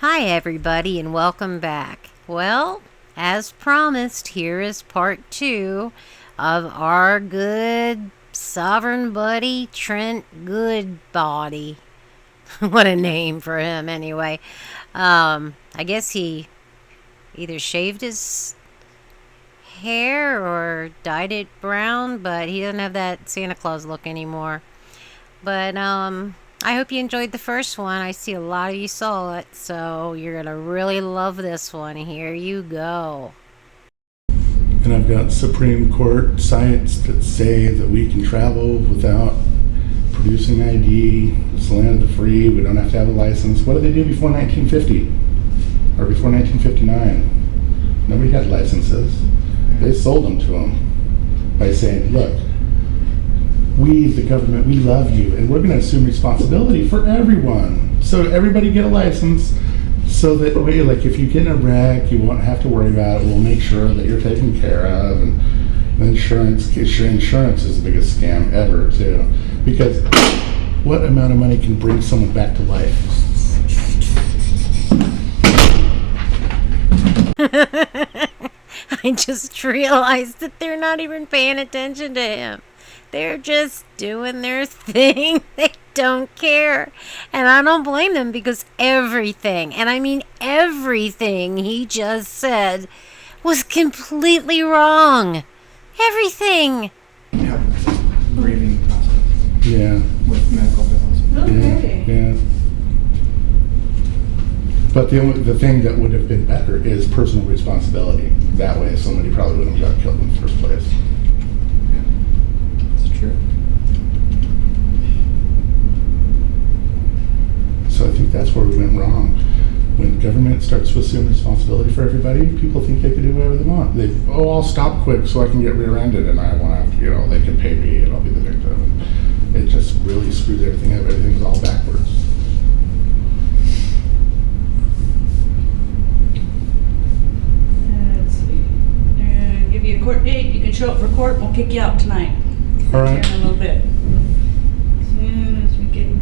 Hi everybody and welcome back. Well, as promised, here is part 2 of our good sovereign buddy Trent Goodbody. What a name for him anyway. I guess he either shaved his hair or dyed it brown, but he doesn't have that Santa Claus look anymore. But I hope you enjoyed the first one. I see a lot of you saw it, so you're going to really love this one. Here you go. And I've got Supreme Court sites that say that we can travel without producing ID. It's the land of the free. We don't have to have a license. What did they do before 1950? Or before 1959? Nobody had licenses. They sold them to them by saying, look, we, the government, we love you, and we're going to assume responsibility for everyone. So everybody get a license so that, like, if you get in a wreck, you won't have to worry about it. We'll make sure that you're taken care of. And insurance is the biggest scam ever, too. Because what amount of money can bring someone back to life? I just realized that they're not even paying attention to him. They're just doing their thing. They don't care. And I don't blame them, because everything, and I mean everything he just said, was completely wrong. Everything. Yeah, grieving process. Yeah. With medical bills. Okay. Yeah. But the thing that would have been better is personal responsibility. That way somebody probably wouldn't have got killed in the first place. It's true. So I think that's where we went wrong. When government starts to assume responsibility for everybody, people think they can do whatever they want. I'll stop quick so I can get rear-ended, and I want to, they can pay me and I'll be the victim. It just really screws everything up. Everything's all backwards. Let's see. They're gonna give you a court date. You can show up for court. We'll kick you out tonight. All right. Here in a little bit. As soon as we can.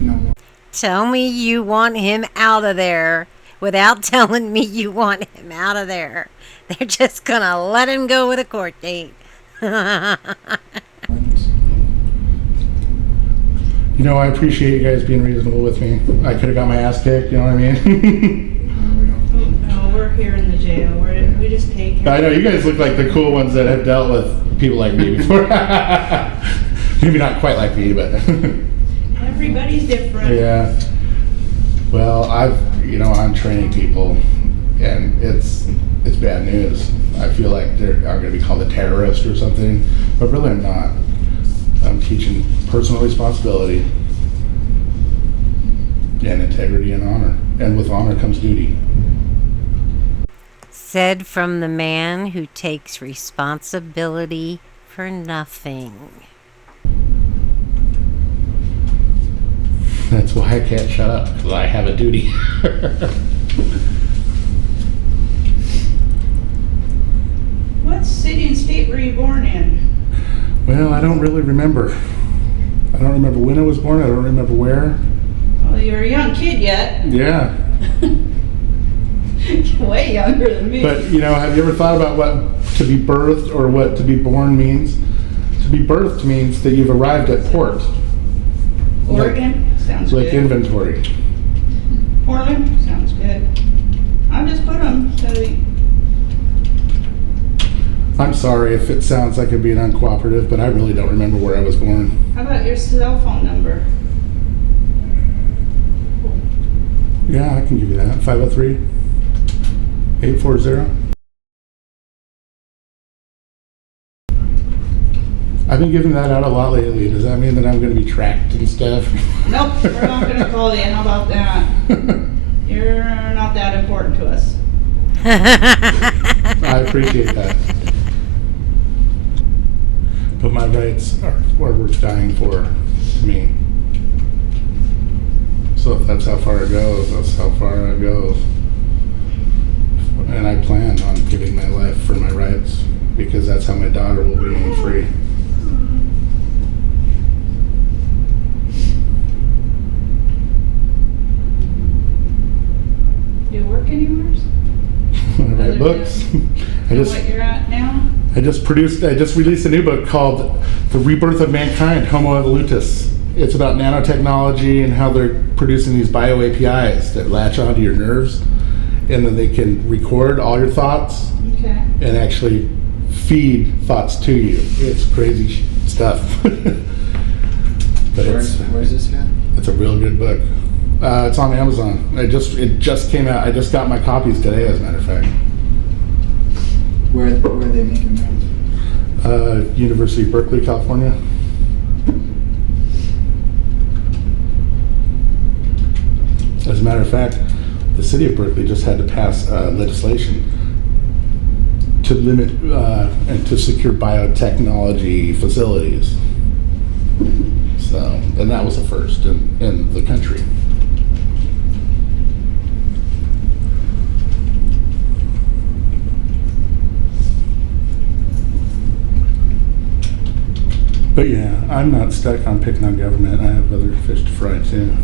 No. Tell me you want him out of there without telling me you want him out of there. They're just going to let him go with a court date. I appreciate you guys being reasonable with me. I could have got my ass kicked, you know what I mean? Oh, no, we're here in the jail. We just take care. I know, you guys look like the cool ones that have dealt with people like me before. Maybe not quite like me, but... Everybody's different. Yeah. Well, I'm training people, and it's bad news. I feel like I'm going to be called a terrorist or something, but really I'm not. I'm teaching personal responsibility and integrity and honor. And with honor comes duty. Said from the man who takes responsibility for nothing. That's why I can't shut up, because I have a duty. What city and state were you born in? Well, I don't really remember. I don't remember when I was born. I don't remember where. Well, you're a young kid yet. Yeah. Way younger than me. But, have you ever thought about what to be birthed or what to be born means? To be birthed means that you've arrived at port. Oregon? Sounds Like good. inventory. Portland? Sounds good. I'll just put them so I'm sorry if it sounds like I'm being uncooperative, but I really don't remember where I was born. How about your cell phone number? Yeah, I can give you that. 503-840. I've been giving that out a lot lately. Does that mean that I'm going to be tracked and stuff? Nope, we're not going to call you. How about that? You're not that important to us. I appreciate that. But my rights are worth dying for to me. So if that's how far it goes, that's how far it goes. And I plan on giving my life for my rights, because that's how my daughter will remain free. anywhere? When I Other write books. What you're at now? I just released a new book called The Rebirth of Mankind, Homo Evolutus. It's about nanotechnology and how they're producing these bio APIs that latch onto your nerves, and then they can record all your thoughts Okay. and actually feed thoughts to you. It's crazy stuff. But Where's this at? it's a real good book. It's on Amazon. It just came out. I just got my copies today, as a matter of fact. Where are they making that? University of Berkeley, California. As a matter of fact, the city of Berkeley just had to pass legislation to limit and to secure biotechnology facilities. So, and that was the first in the country. But yeah, I'm not stuck on picking on government. I have other fish to fry too.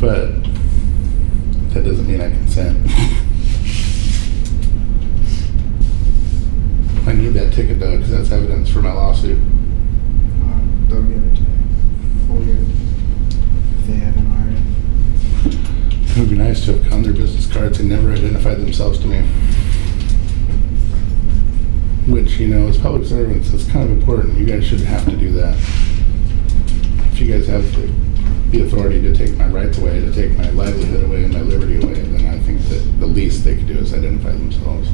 But that doesn't mean I consent. I need that ticket though, because that's evidence for my lawsuit. They'll give it to you. For you. If they haven't already. It would be nice to have gotten their business cards and never identified themselves to me. Which, you know, as public servants, is kind of important. You guys shouldn't have to do that. If you guys have the authority to take my rights away, to take my livelihood away and my liberty away, then I think that the least they could do is identify themselves.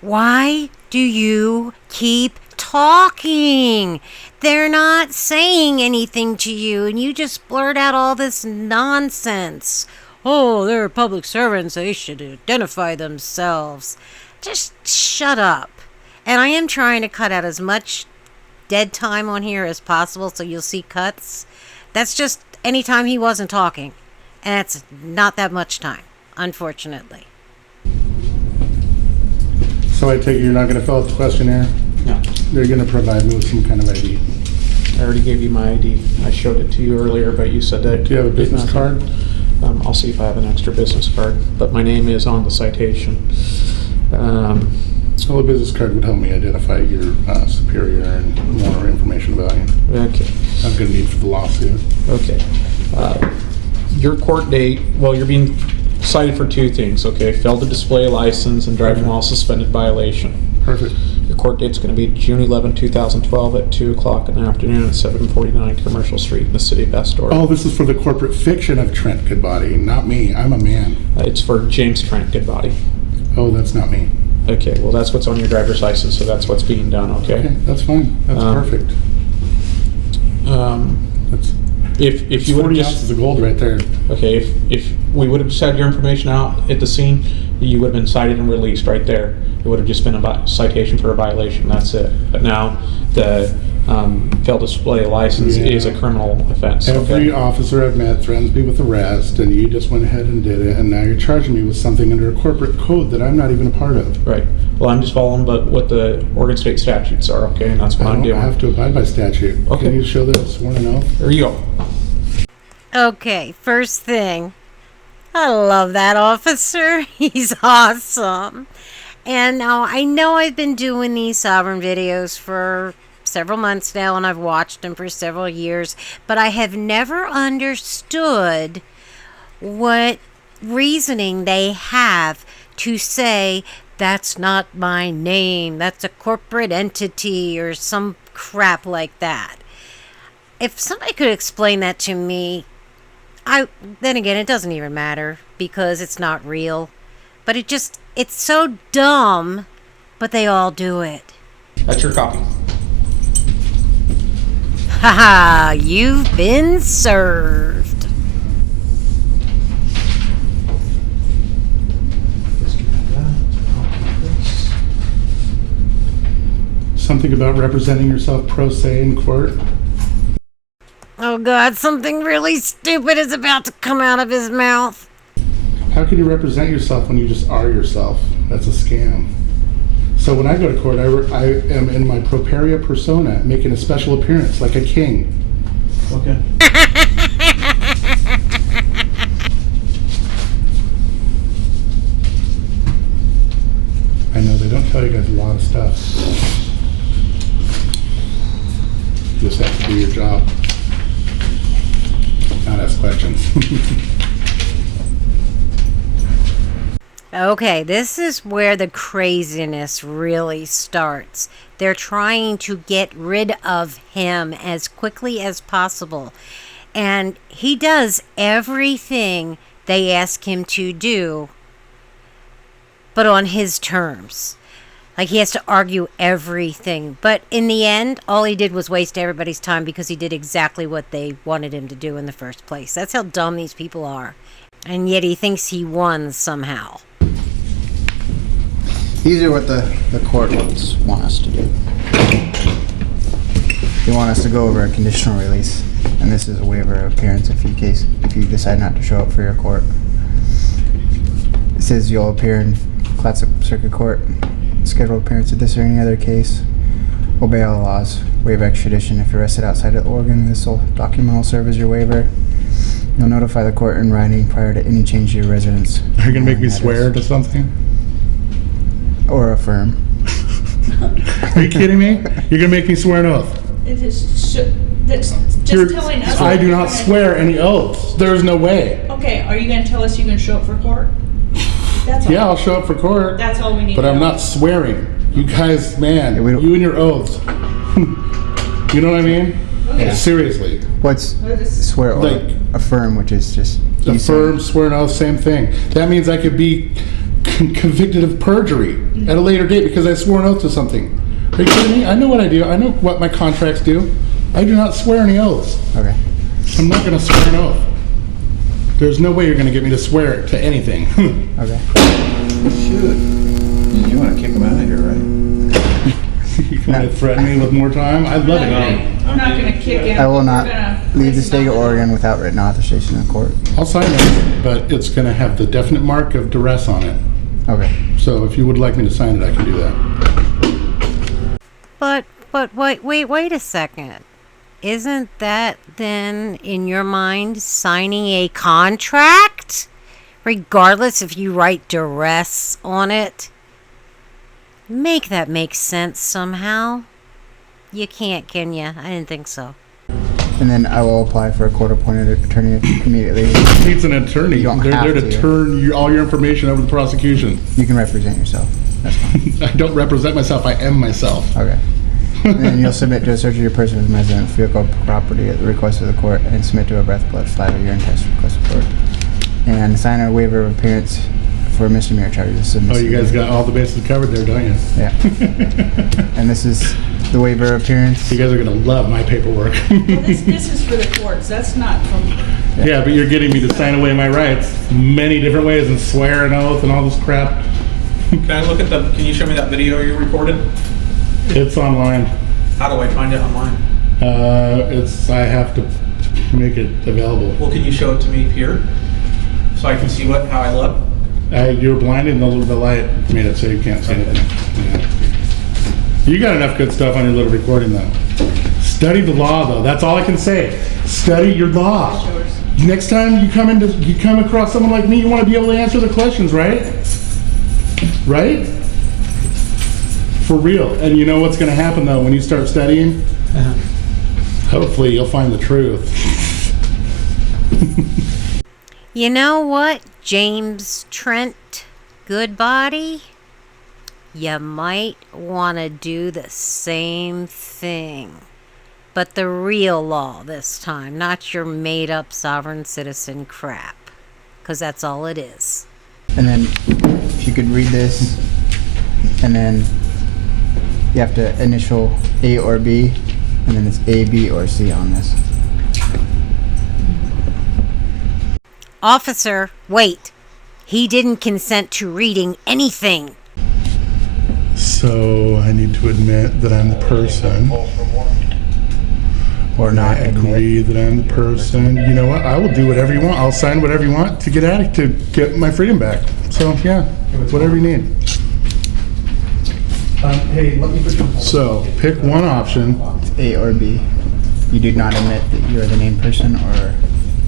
Why do you keep talking? They're not saying anything to you, and you just blurt out all this nonsense. Oh, they're public servants. They should identify themselves. Just shut up. And I am trying to cut out as much dead time on here as possible, so you'll see cuts. That's just any time he wasn't talking. And it's not that much time, unfortunately. So I take it you're not going to fill out the questionnaire? No. They're going to provide me with some kind of ID. I already gave you my ID. I showed it to you earlier, but you said that. Do you have a business card? I'll see if I have an extra business card, but my name is on the citation. Well, a business card would help me identify your superior and more information about you. Okay. I'm going to need for the lawsuit. Okay. Your court date, well, you're being cited for two things, okay? Failed to display a license and driving while suspended violation. Perfect. Your court date's going to be June 11, 2012 at 2 o'clock in the afternoon at 749 Commercial Street in the city of Astoria. Oh, this is for the corporate fiction of Trent Goodbody, not me. I'm a man. It's for James Trent Goodbody. Oh, that's not me. Okay, well, that's what's on your driver's license, so that's what's being done, okay? Okay, that's fine. That's perfect. That's If you would 40 have just, ounces of gold right there. okay, if we would have just had your information out at the scene, you would have been cited and released right there. It would have just been a citation for a violation, that's it. But now, the failed to display a license is a criminal offense, Every okay? officer I've met threatens me with arrest, and you just went ahead and did it, and now you're charging me with something under a corporate code that I'm not even a part of. Right. Well, I'm just following but what the Oregon state statutes are, okay, and that's what I I'm don't doing. have to abide by statute. Okay. Can you show that sworn an oath? There you go. Okay, first thing. I love that officer. He's awesome. And now I know I've been doing these sovereign videos for several months now, and I've watched them for several years, but I have never understood what reasoning they have to say that's not my name, that's a corporate entity, or some crap like that. If somebody could explain that to me, then again, it doesn't even matter because it's not real. But it's so dumb, but they all do it. That's your copy. Haha, you've been served. Something about representing yourself pro se in court? Oh God, something really stupid is about to come out of his mouth. How can you represent yourself when you just are yourself? That's a scam. So when I go to court, I am in my properia persona, making a special appearance like a king. Okay. tell you guys a lot of stuff. You just have to do your job. Not ask questions. Okay, this is where the craziness really starts. They're trying to get rid of him as quickly as possible. And he does everything they ask him to do, but on his terms. Like, he has to argue everything. But in the end, all he did was waste everybody's time because he did exactly what they wanted him to do in the first place. That's how dumb these people are. And yet he thinks he won somehow. These are what the court want us to do. They want us to go over a conditional release, and this is a waiver of appearance if you decide not to show up for your court. It says you'll appear in Classic Circuit Court, scheduled appearance of this or any other case, obey all laws, waive extradition if arrested outside of Oregon. This document will serve as your waiver. You'll notify the court in writing prior to any change to your residence. Are you gonna make me swear to something? Or affirm. Are you kidding me? You're gonna make me swear an oath. It is, that's just You're- telling us. I do not swear any oaths. There's no way. Okay, are you gonna tell us you can show up for court? That's all. Yeah, I'll show up for court. That's all we need But to I'm know. not swearing. You guys, man, Yeah, we don't- you and your oaths. You know what I mean? Okay. Seriously. What's What is- swear or Like- affirm, which is just you Affirm, saying- swear an oath, same thing. That means I could be convicted of perjury at a later date because I swore an oath to something. Are you kidding me? I know what I do. I know what my contracts do. I do not swear any oaths. Okay. I'm not going to swear an oath. There's no way you're going to get me to swear to anything. Okay. Shoot. You want to kick him out of here, right? You kind of threaten me with more time? I love it. I'm not gonna kick in. I will We're not gonna leave the place state him of out. Oregon without written authorization in court. I'll sign it, but it's going to have the definite mark of duress on it. Okay. So if you would like me to sign it, I can do that. But wait a second. Isn't that then, in your mind, signing a contract? Regardless if you write duress on it? Make that make sense somehow. You can't, can you? I didn't think so. And then I will apply for a court-appointed attorney immediately. Needs an attorney. You don't They're have there to to. turn all your information over to the prosecution. You can represent yourself. That's fine. I don't represent myself. I am myself. Okay. And then you'll submit to a search of your person and residence, vehicle, property at the request of the court, and submit to a breath, blood, saliva, urine test request of court. And sign a waiver of appearance for misdemeanor charges. Oh, you guys got all the bases covered there, don't you? Yeah. And this is the waiver of appearance. You guys are gonna love my paperwork. Well, this is for the courts, that's not from, Yeah, but you're getting me to sign away my rights many different ways and swear an oath and all this crap. Can I look at can you show me that video you recorded? It's online. How do I find it online? I have to make it available. Well, can you show it to me here? So I can see how I look? You're blinded and the light made it so you can't see anything. Yeah. You got enough good stuff on your little recording though. Study the law though. That's all I can say. Study your law. Next time you come across someone like me, you want to be able to answer the questions, right? Right? For real. And you know what's going to happen though when you start studying? Uh-huh. Hopefully you'll find the truth. You know what, James Trent Goodbody? You might want to do the same thing. But the real law this time, not your made-up sovereign citizen crap. Because that's all it is. And then if you could read this, and then you have to initial A or B, and then it's A, B, or C on this. Officer, wait. He didn't consent to reading anything. So I need to admit that I'm the person. Or I not admit. agree that I'm the person. You know what? I will do whatever you want. I'll sign whatever you want to get my freedom back. So yeah, whatever you need. Hey, let me put you on hold. So pick one option. It's A or B. You do not admit that you are the named person, or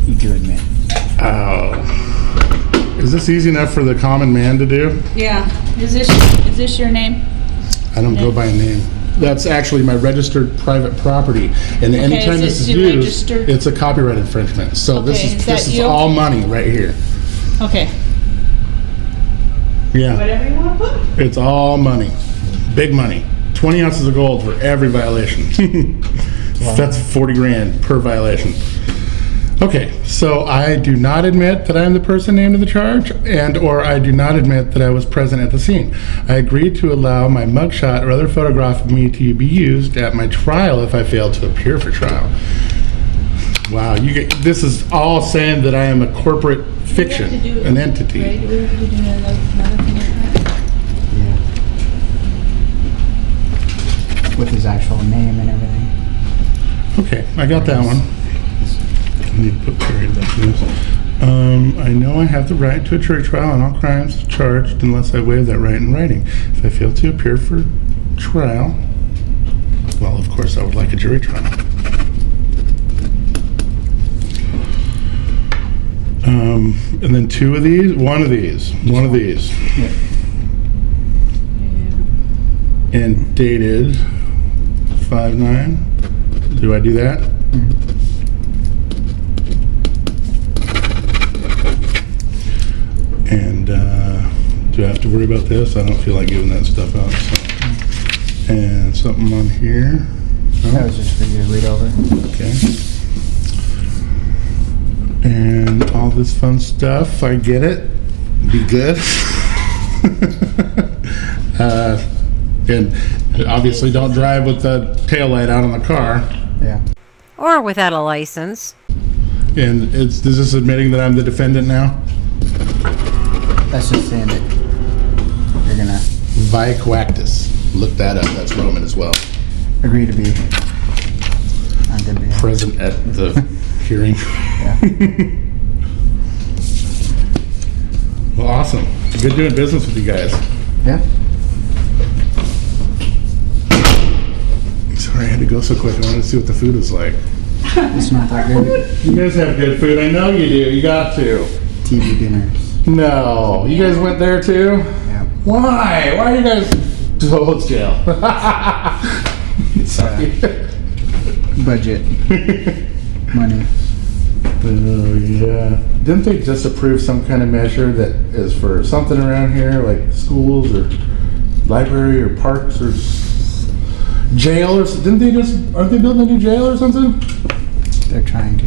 you do admit. Is this easy enough for the common man to do? yeah. Is this your name? I don't go by a name. That's actually my registered private property. And anytime is this is it your used, registered? it's a copyright infringement. So Okay, this is that is you? all money right here. Okay. Yeah, Whatever you want to put. it's all money. Big money. 20 ounces of gold for every violation. That's 40 grand per violation. Okay, so I do not admit that I am the person named in the charge, or I do not admit that I was present at the scene. I agreed to allow my mugshot or other photograph of me to be used at my trial if I fail to appear for trial. Wow, this is all saying that I am a corporate fiction, an entity. Right? We have to do another thing like that. Yeah. With his actual name and everything. Okay, I got that one. I need to put period back in this. I know I have the right to a jury trial on all crimes charged unless I waive that right in writing. If I fail to appear for trial, well, of course, I would like a jury trial. And then one of these. Yeah. And dated 5/9. Do I do that? And do I have to worry about this? I don't feel like giving that stuff out. So. And something on here. That was just for you to read over. Okay. And all this fun stuff. I get it. Be good. And obviously don't drive with the taillight out on the car. Yeah. Or without a license. And is this admitting that I'm the defendant now? That's just saying that you're gonna Viquactus. Look that up. That's Roman as well. agree to be on good behavior. Present at the hearing. Yeah. Well, awesome. Good doing business with you guys. Yeah. Sorry I had to go so quick. I wanted to see what the food was like. It's not that good. You guys have good food. I know you do. You got to. TV dinners. No. You guys went there too? Yeah. Why? Why are you guys... Oh, it's jail. Sorry. Budget. Money. Oh, yeah. Didn't they just approve some kind of measure that is for something around here, like schools or library or parks or jail or didn't they just, aren't they building a new jail or something? They're trying to.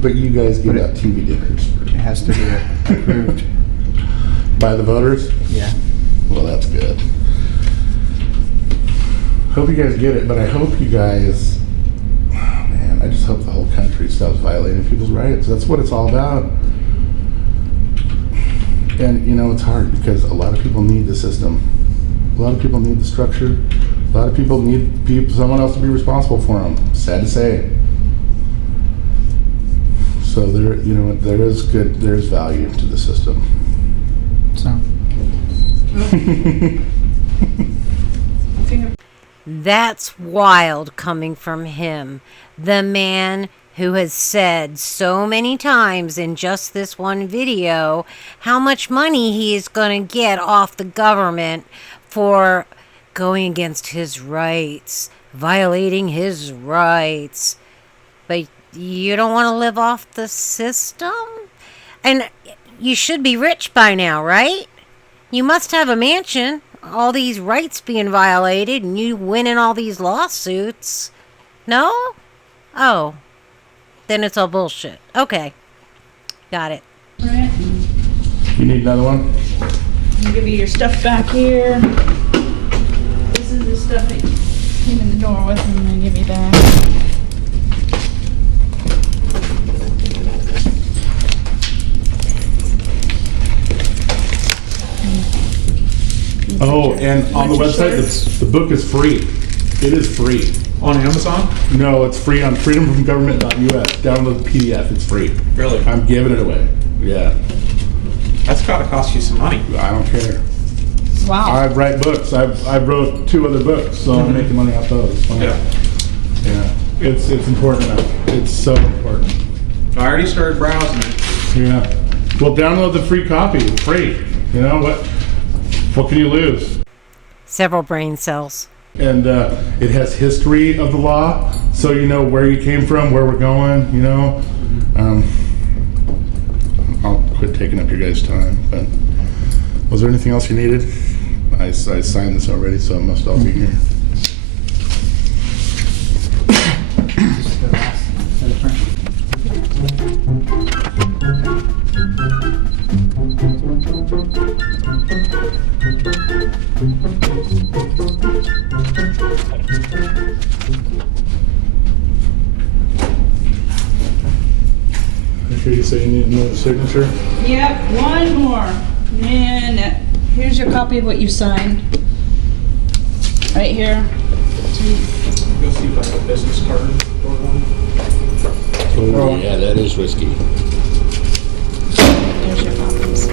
But you guys give out TV dinners It has to be approved. by the voters? Yeah. Well, that's good. Hope you guys get it, but I hope you guys, oh man, I just hope the whole country stops violating people's rights. That's what it's all about. And you know, it's hard because a lot of people need the system. A lot of people need the structure. A lot of people need someone else to be responsible for them. Sad to say. So there's value to the system. So. That's wild coming from him, the man who has said so many times in just this one video how much money he is going to get off the government for going against his rights, violating his rights. But you don't want to live off the system? And you should be rich by now, right? You must have a mansion. All these rights being violated and you winning all these lawsuits. No? Oh. Then it's all bullshit. Okay. Got it. Right. You need another one? I'll give you your stuff back here. This is the stuff that you came in the door with, and I'm gonna give you back. Oh, and on the website, the book is free. It is free. On Amazon? No, it's free on freedomfromgovernment.us. Download the PDF. It's free. Really? I'm giving it away. Yeah. That's gotta cost you some money. I don't care. Wow. I write books. I wrote 2 other books, so I'm making money off those. So, Yeah. Yeah. It's important enough. It's so important. I already started browsing it. Yeah. Well, download the free copy. It's free. You know what? What can you lose? Several brain cells. And it has history of the law, so you know where you came from, where we're going, you know. I'll quit taking up your guys' time, but was there anything else you needed? I signed this already, so it must all be here. Just the last for the front. Okay, you say you need another signature? Yep, one more. And here's your copy of what you signed. Right here. Go see if I have a business card or one. Oh, yeah, that is risky. There's your copies.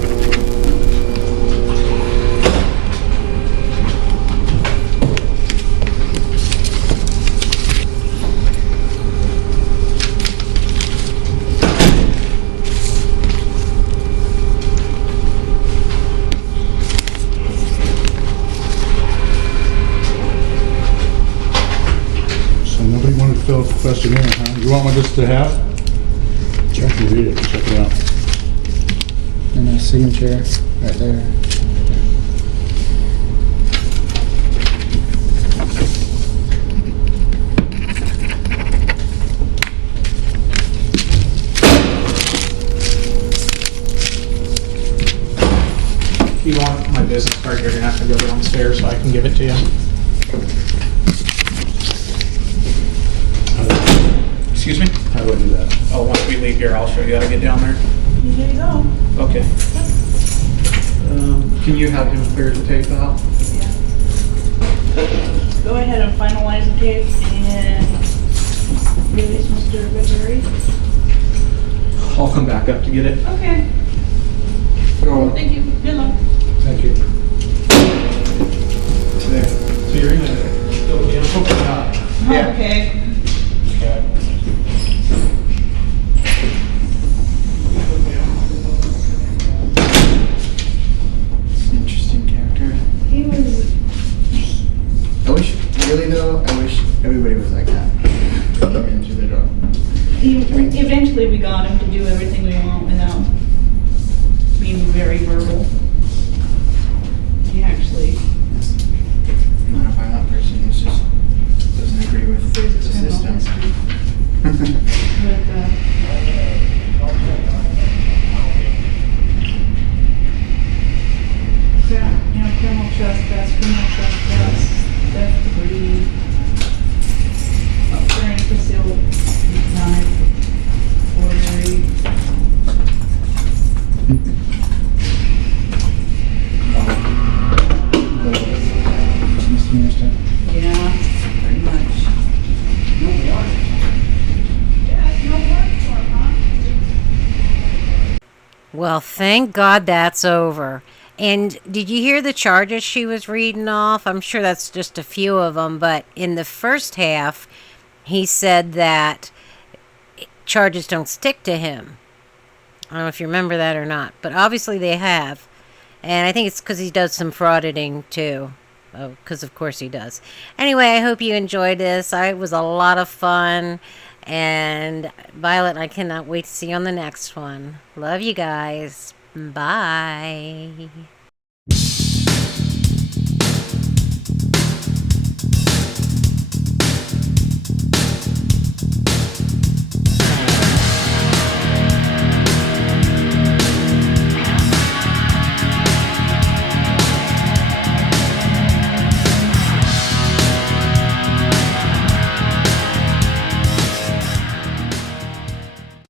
So nobody wanted to fill out the questionnaire, huh? You want one just to have? Check and read it, check it out. And a signature right there. If you want my business card, you're gonna have to go downstairs so I can give it to you. Excuse me? How do I do that? Oh, once we leave here, I'll show you how to get down there. There you go. Okay. Can you have him clear the tape out? Go ahead and finalize the tape and release Mr. Gregory. I'll come back up to get it. Okay. Thank you. Good luck. Thank you. So you're in there? Still, yeah. Yeah. Okay. Interesting character. He was. I wish, really though, I wish everybody was like that. Coming into the door. Eventually, we got him to do everything we want without being very verbal. He actually. Not a violent person, it's just doesn't agree with There's the his criminal system. history. But, criminal trespass, theft, debris, carrying concealed knife, forgery. Misdemeanor stuff. Yeah, pretty much. No warrant. Yeah, no warrant for him, huh? Well, thank God that's over. And did you hear the charges she was reading off? I'm sure that's just a few of them, but in the first half, he said that charges don't stick to him. I don't know if you remember that or not, but obviously they have. And I think it's because he does some frauditing too. Oh, because of course he does. Anyway, I hope you enjoyed this. It was a lot of fun. And Violet, I cannot wait to see you on the next one. Love you guys. Bye.